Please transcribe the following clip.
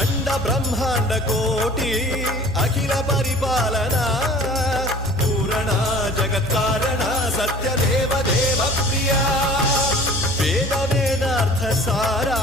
अंड ब्रह्मांड कोटि अखिल परिपालना पूरणा जगत्कारणा सत्यदेव देव प्रिया वेद वेदार्थ सारा